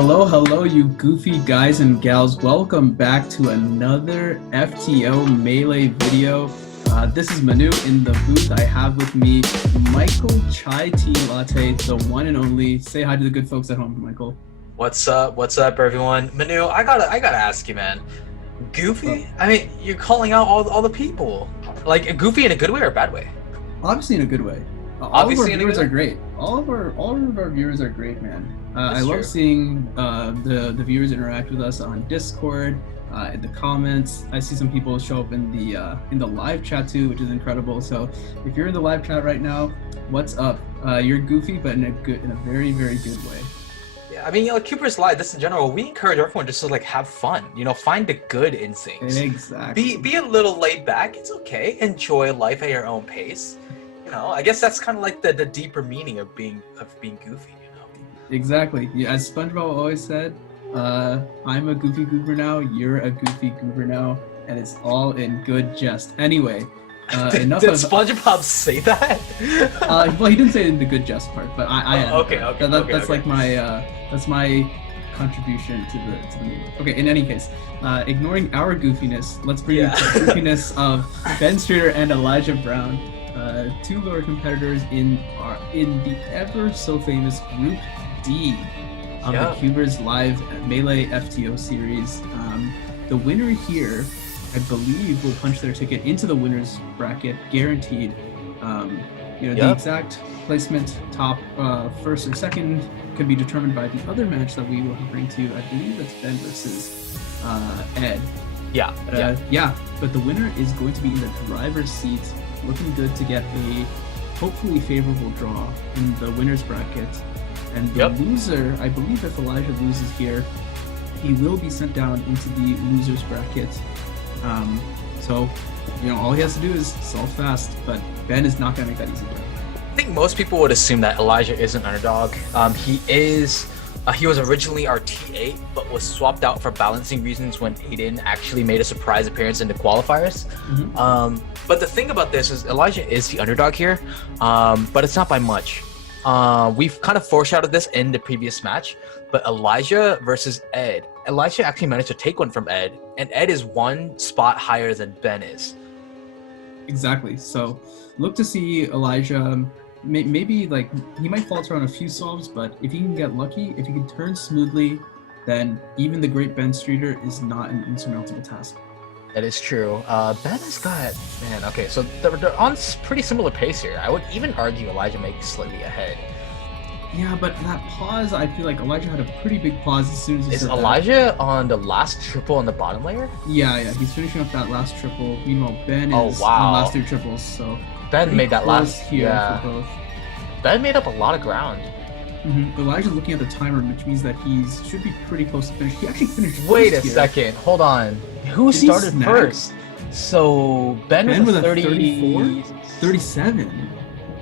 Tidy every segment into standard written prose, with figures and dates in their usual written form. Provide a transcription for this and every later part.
Hello, you goofy guys and gals. Welcome back to another FTO Melee video. This is Manu in the booth. I have with me Michael Chai Tea Latte, the one and only. Say hi to the good folks at home, Michael. What's up? What's up, everyone? Manu, I gotta ask you, man. Goofy? I mean, you're calling out all the people. Like, goofy in a good way or a bad way? Obviously in a good way. All of our viewers are great. All of our viewers are great, man. I love seeing the viewers interact with us on Discord, in the comments. I see some people show up in the live chat too, which is incredible. So if you're in the live chat right now, what's up? You're goofy, but in a very, very good way. Yeah, I mean, CubersLive, this in general, we encourage everyone just to like have fun. Find the good in things. Exactly. Be a little laid back. It's okay. Enjoy life at your own pace. I guess that's kind of like the deeper meaning of being goofy. Exactly. Yeah, as SpongeBob always said, I'm a goofy goober now, you're a goofy goober now, and it's all in good jest. Anyway, did SpongeBob say that? Well, he didn't say it in the good jest part, but I okay. That's like my that's my contribution to the movie. Okay, in any case, ignoring our goofiness, let's bring in the goofiness of Ben Streeter and Elijah Brown, two of our competitors in the ever so famous Group D of the CubersLive Melee FTO series. The winner here, I believe, will punch their ticket into the winner's bracket, guaranteed. The exact placement, top, first or second, could be determined by the other match that we will bring to you. I believe it's Ben versus Ed. But the winner is going to be in the driver's seat, looking good to get a hopefully favorable draw in the winner's bracket. And the loser, I believe if Elijah loses here, he will be sent down into the loser's bracket. So all he has to do is solve fast, but Ben is not going to make that easy. I think most people would assume that Elijah is an underdog. He was originally our T8, but was swapped out for balancing reasons when Aiden actually made a surprise appearance in the qualifiers. Mm-hmm. But the thing about this is Elijah is the underdog here, but it's not by much. We've kind of foreshadowed this in the previous match, but Elijah versus Ed. Elijah actually managed to take one from Ed, and Ed is one spot higher than Ben is. Exactly. So look to see Elijah. Maybe like he might falter on a few solves, but if he can get lucky, if he can turn smoothly, then even the great Ben Streeter is not an insurmountable task. That is true. Ben has got, okay, so they're on pretty similar pace here. I would even argue Elijah may be slightly ahead. Yeah, but that pause, I feel like Elijah had a pretty big pause as soon as he said Elijah on the last triple on the bottom layer? Yeah, he's finishing up that last triple. Meanwhile, Ben is on the last three triples, so Ben made that last here for both. Ben made up a lot of ground. Mm-hmm. Elijah's looking at the timer, which means that he should be pretty close to finish. He actually finished Wait a second, hold on. Who started first? So Ben was a 34? 37.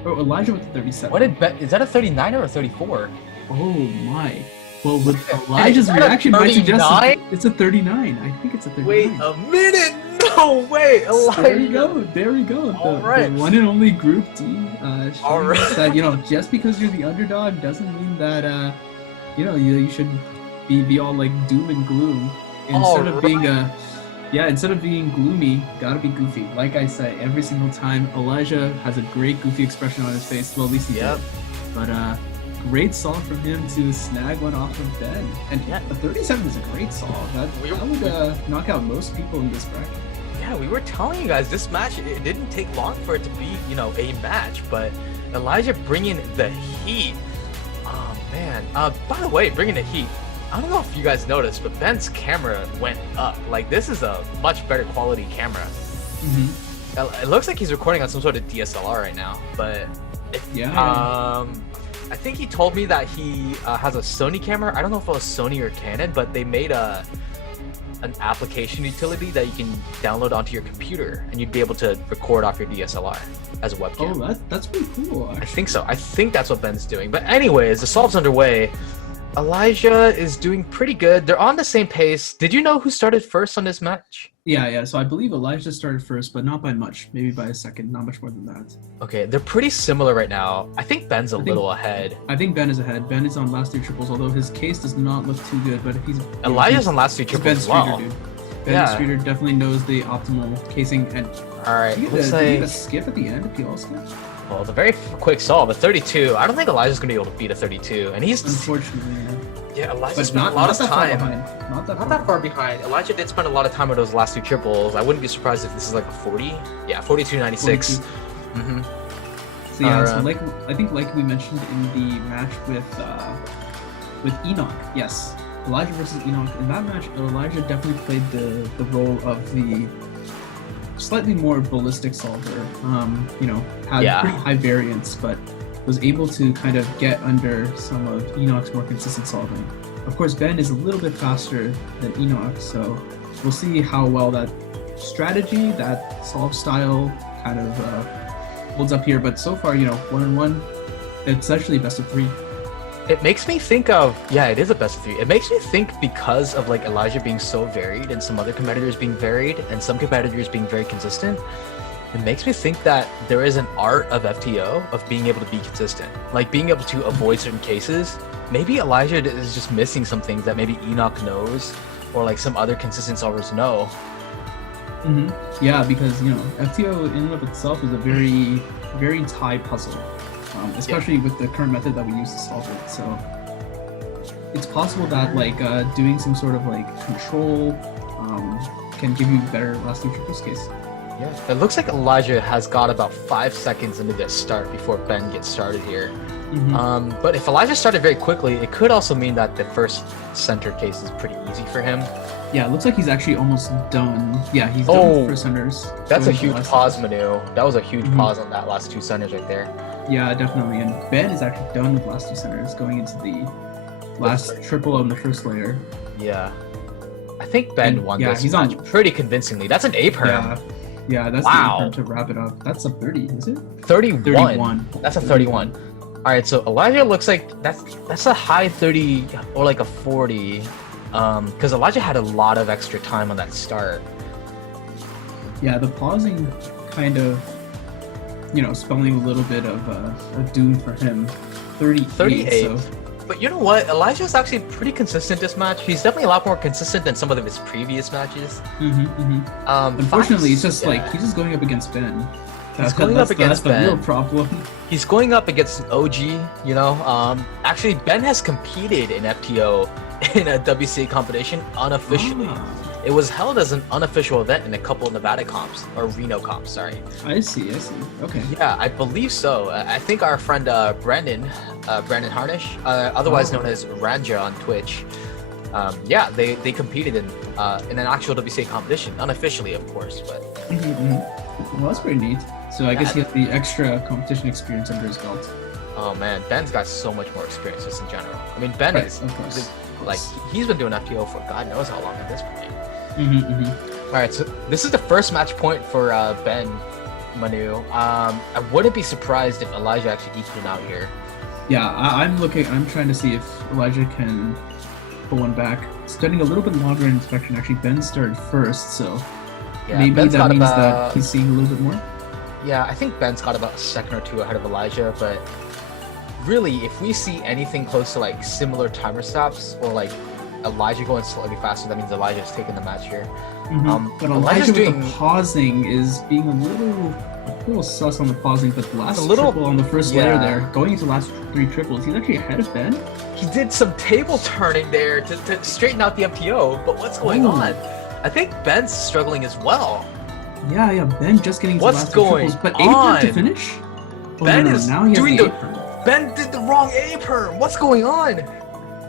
Oh, Elijah with 37. What did Ben? Is that a 39 or a 34? Oh my. Well, with Elijah's reaction might suggest it's a 39. I think it's a 39. Wait a minute! No way! Elijah. There we go. The one and only Group D. All right. That, just because you're the underdog doesn't mean that you should be all like doom and gloom. Instead of being gloomy, gotta be goofy. Like I say, every single time, Elijah has a great goofy expression on his face. Well, at least he did. But great solve from him to snag one off of Ben. And a 37 is a great solve. That would knock out most people in this bracket. Yeah, we were telling you guys this match, it didn't take long for it to be, a match, but Elijah bringing the heat. Oh, man. By the way, bringing the heat, I don't know if you guys noticed, but Ben's camera went up. Like, this is a much better quality camera. Mm-hmm. It looks like he's recording on some sort of DSLR right now, but I think he told me that he has a Sony camera. I don't know if it was Sony or Canon, but they made an application utility that you can download onto your computer, and you'd be able to record off your DSLR as a webcam. Oh, that's pretty cool, actually. I think so. I think that's what Ben's doing. But anyways, the solve's underway. Elijah is doing pretty good. They're on the same pace. Did you know who started first on this match? Yeah. So I believe Elijah started first, but not by much. Maybe by a second, not much more than that. Okay, they're pretty similar right now. I think Ben's a little ahead. I think Ben is ahead. Ben is on last 3 triples, although his case does not look too good. But if he's Elijah's on last 3 triples as well. Ben Streeter definitely knows the optimal casing. And all right, did he get a skip at the end? A PL skip? Well, the very quick solve, a 32. I don't think Elijah's gonna be able to beat a 32, and he's unfortunately. Yeah, Elijah spent a lot of time. Not that far behind. Elijah did spend a lot of time with those last 2 triples. I wouldn't be surprised if this is like a 40. Yeah, 42.96. Mm-hmm. So yeah, I think like we mentioned in the match with Enoch, yes, Elijah versus Enoch. In that match, Elijah definitely played the role of the slightly more ballistic solver. Had pretty high variance, but was able to kind of get under some of Enoch's more consistent solving. Of course, Ben is a little bit faster than Enoch, so we'll see how well that strategy, that solve style kind of holds up here. But so far, 1-1, it's actually best of 3. It makes me think of, it is a best of 3. It makes me think because of like Elijah being so varied and some other competitors being varied and some competitors being very consistent, it makes me think that there is an art of FTO of being able to be consistent, like being able to avoid certain cases. Maybe Elijah is just missing some things that maybe Enoch knows or like some other consistent solvers know. Mm-hmm. Yeah, because FTO in and of itself is a very, very tight puzzle, especially with the current method that we use to solve it. So it's possible that like doing some sort of like control can give you better last 2 triples case. Yeah, it looks like Elijah has got about 5 seconds into this start before Ben gets started here. Mm-hmm. But if Elijah started very quickly, it could also mean that the first center case is pretty easy for him. Yeah, it looks like he's actually almost done. Yeah, he's done with first centers. That's a huge pause, Manu. That was a huge pause on that last 2 centers right there. Yeah, definitely. And Ben is actually done with last 2 centers, going into the last triple on the first layer. Yeah. I think Ben won this match pretty convincingly. That's an A-perm. Yeah, that's the A-perm to wrap it up. That's a 30, is it? 31. That's a 31. All right, so Elijah looks like that's a high 30 or like a 40, because Elijah had a lot of extra time on that start. Yeah, the pausing kind of, spelling a little bit of a doom for him. 38. So. But you know what? Elijah's actually pretty consistent this match. He's definitely a lot more consistent than some of his previous matches. Unfortunately, it's just like he's just going up against Ben. He's going up against Ben. That's the real problem. He's going up against an OG. Actually, Ben has competed in FTO in a WCA competition unofficially. It was held as an unofficial event in a couple of Nevada comps, or Reno comps, sorry. I see. Okay. Yeah, I believe so. I think our friend Brandon Harnish, otherwise known as Ranja on Twitch, they competed in an actual WCA competition, unofficially, of course. But well, that's pretty neat. So I guess he has the extra competition experience under his belt. Oh man, Ben's got so much more experience just in general. I mean, Ben is like he's been doing FTO for God knows how long at this point. All right, so this is the first match point for Ben, Manu. I wouldn't be surprised if Elijah actually eked him out here. Yeah, I'm trying to see if Elijah can pull one back. Spending a little bit longer in inspection. Actually, Ben started first, so maybe Ben's that means that he's seeing a little bit more. Yeah, I think Ben's got about a second or 2 ahead of Elijah, but really, if we see anything close to like similar timer stops or like Elijah going slightly faster, that means Elijah's taking the match here. But Elijah with the pausing is being a little sus on the pausing, but the last triple on the first layer there, going into the last 3 triples, he's actually ahead of Ben. He did some table turning there to straighten out the FTO, but what's going on? I think Ben's struggling as well. Yeah, Ben just getting to the last 2 triples, but A-perm to finish? Ben is now he has doing the A-perm. Ben did the wrong A-perm. What's going on?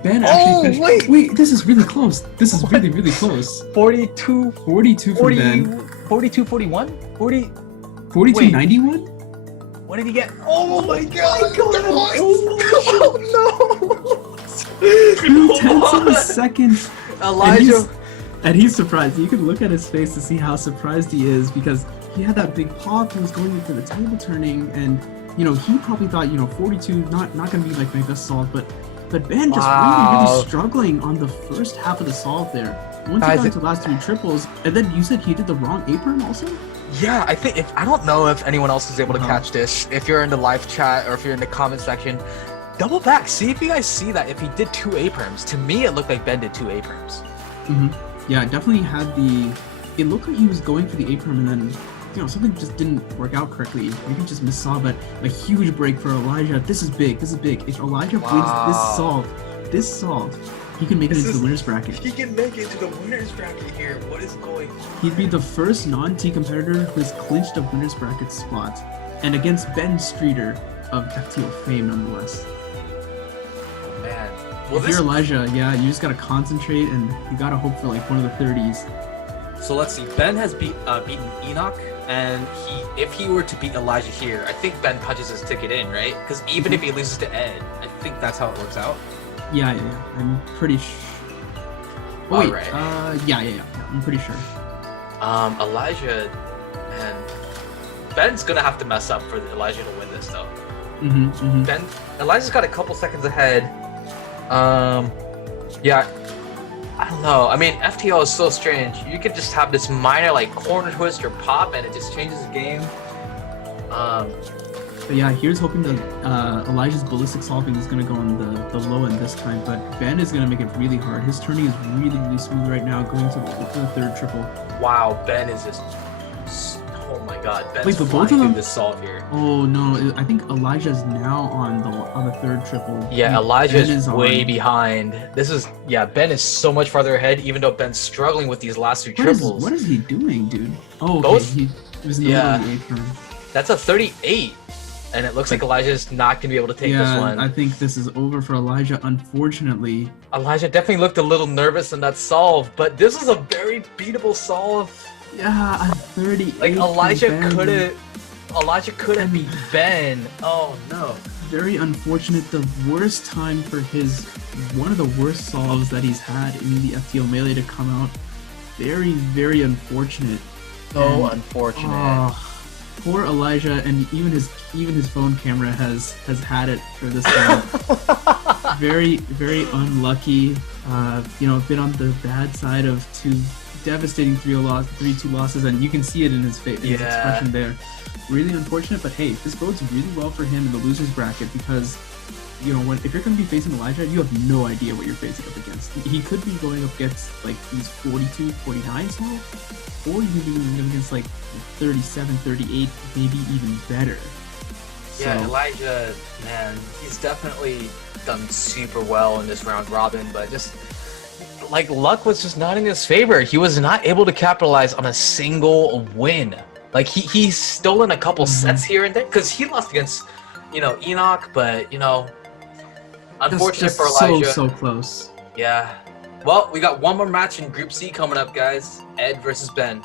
Ben actually finished. Wait, this is really close. This is really, really close. 42 for Ben. 42-41? 42-91? What did he get? Oh my god! Oh no! 2/10 of a second. Elijah. And he's surprised. You can look at his face to see how surprised he is, because he had that big pause and was going into the table turning, and he probably thought 42 not gonna be like my best solve, but But Ben just really struggling on the first half of the solve there. Once he got into the last 3 triples, and then you said he did the wrong A-perm also? Yeah, I don't know if anyone else is able to catch this. If you're in the live chat or if you're in the comment section, double back. See if you guys see that. If he did 2 A-perms, to me it looked like Ben did 2 A-perms. Yeah, definitely had the. It looked like he was going for the A-perm, and then something just didn't work out correctly. Maybe just missaw, but a huge break for Elijah. This is big. This is big. If Elijah wins this solve, he can make it into the winner's bracket. He can make it to the winner's bracket here. What is going on? He'd be the first non-T competitor who has clinched a winner's bracket spot, and against Ben Streeter of FTO fame, nonetheless. Oh man. Well, if you're Elijah, yeah, you just gotta concentrate, and you gotta hope for like one of the 30s. So let's see. Ben has beaten Enoch, and if he were to beat Elijah here, I think Ben punches his ticket in, right? Because even if he loses to Ed, I think that's how it works out. Yeah. I'm pretty sure. Oh, wait. Right. Yeah. I'm pretty sure. Elijah, man, Ben's gonna have to mess up for Elijah to win this though. Elijah's got a couple seconds ahead. Yeah. I don't know. I mean, FTO is so strange. You could just have this minor like corner twist or pop, and it just changes the game. But yeah, here's hoping that Elijah's ballistic solving is gonna go on the low end this time. But Ben is gonna make it really hard. His turning is really smooth right now, going to the 3rd triple. Wow, Ben is just. Oh my God, Ben's wait, but both of them. This solve here. Oh no, I think Elijah's now on the 3rd triple. Yeah, Elijah is way behind. Ben is so much farther ahead, even though Ben's struggling with these last 2 triples. What is he doing, dude? Oh, okay. Both? He was in the middle of the 8th turn. That's a 38, and it looks like Elijah's not gonna be able to take this one. I think this is over for Elijah, unfortunately. Elijah definitely looked a little nervous in that solve, but this is a very beatable solve. Yeah, a 38. Like Elijah couldn't beat Ben. Oh no. Very unfortunate. The worst time for one of the worst solves that he's had in the FTO Melee to come out. Very, very unfortunate. So unfortunate. Poor Elijah, and even his phone camera has had it for this one. Very, very unlucky. Been on the bad side of 2 devastating 3-2 losses, and you can see it in his face, his expression there. Really unfortunate, but hey, this bodes really well for him in the losers bracket because if you're going to be facing Elijah, you have no idea what you're facing up against. He could be going up against like these 42, 49 solve, or you could be going up against like 37, 38, maybe even better. Yeah, Elijah, man, he's definitely done super well in this round robin, but just like luck was just not in his favor. He was not able to capitalize on a single win. Like he's stolen a couple sets here and there because he lost against Enoch, but unfortunate for Elijah. So close. Yeah. Well, we got one more match in Group C coming up, guys. Ed versus Ben.